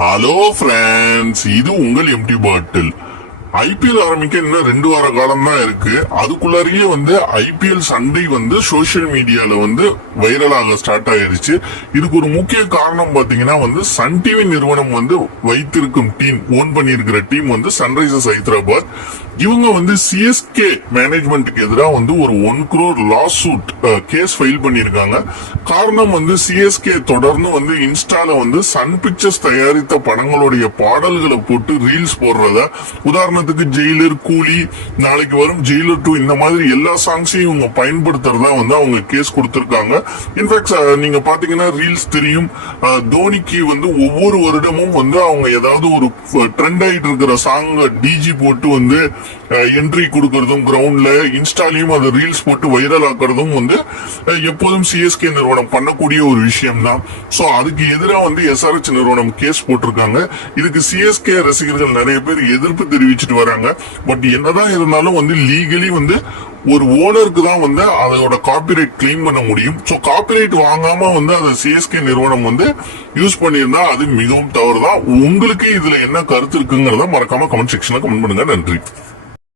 Hello friends, இது உங்கள் empty பாட்டில். IPL ஆரம்பிக்க இன்னும் 2 வார காலம் தான் இருக்கு. அதுக்குள்ளாரியே ஐபிஎல் சண்டை சோசியல் மீடியால வைரலாக ஸ்டார்ட் ஆயிருச்சு. இதுக்கு ஒரு முக்கிய காரணம் பாத்தீங்கன்னா சன் டிவி நிறுவனம் வைத்திருக்கும் டீம், ஓன் பண்ணியிருக்கிற டீம் சன்ரைசர்ஸ் ஹைதராபாத். இவங்க சிஎஸ்கே மேனேஜ்மெண்ட்டுக்கு எதிராக ஒரு 1 crore லா சூட் கேஸ் ஃபைல் பண்ணிருக்காங்க. காரணம் சிஎஸ்கே தொடர்ந்து இன்ஸ்டால சன் பிக்சர்ஸ் தயாரித்த படங்களுடைய பாடல்களை போட்டு ரீல்ஸ் போடுறத, உதாரணத்துக்கு ஜெயிலர், கூலி, நாளைக்கு வரும் ஜெயிலர் 2, இந்த மாதிரி எல்லா சாங்ஸையும் இவங்க பயன்படுத்துறதா அவங்க கேஸ் கொடுத்திருக்காங்க. இன்ஃபேக்ட் நீங்க பாத்தீங்கன்னா ரீல்ஸ் தெரியும், தோனிக்கு ஒவ்வொரு வருடமும் அவங்க ஏதாவது ஒரு ட்ரெண்ட் ஆயிட்டு இருக்கிற சாங் டிஜி போட்டு என்ட்ரி கொடுக்கறதும், கிரவுண்ட்ல இன்ஸ்டாலையும் அதை ரீல்ஸ் போட்டு வைரல் ஆக்குறதும் எப்போதும் சிஎஸ்கே நிறுவனம் பண்ணக்கூடிய ஒரு விஷயம் தான். சோ அதுக்கு எதிராக எஸ்ஆர்எச் நிறுவனம் கேஸ் போட்டிருக்காங்க. இதுக்கு சிஎஸ்கே ரசிகர்கள் நிறைய பேர் எதிர்ப்பு தெரிவிச்சுட்டு வராங்க. பட் என்னதான் இருந்தாலும் லீகலி ஒரு ஓனருக்கு தான் அதோட காப்பிரைட் கிளைம் பண்ண முடியும். சோ காப்பிரைட் வாங்காம அதை சிஎஸ்கே நிறுவனம் யூஸ் பண்ணியிருந்தா அது மிகவும் தவறுதான். உங்களுக்கு இதுல என்ன கருத்து இருக்குங்கிறத மறக்காம கமெண்ட் செக்ஷன்ல கமெண்ட் பண்ணுங்க. நன்றி.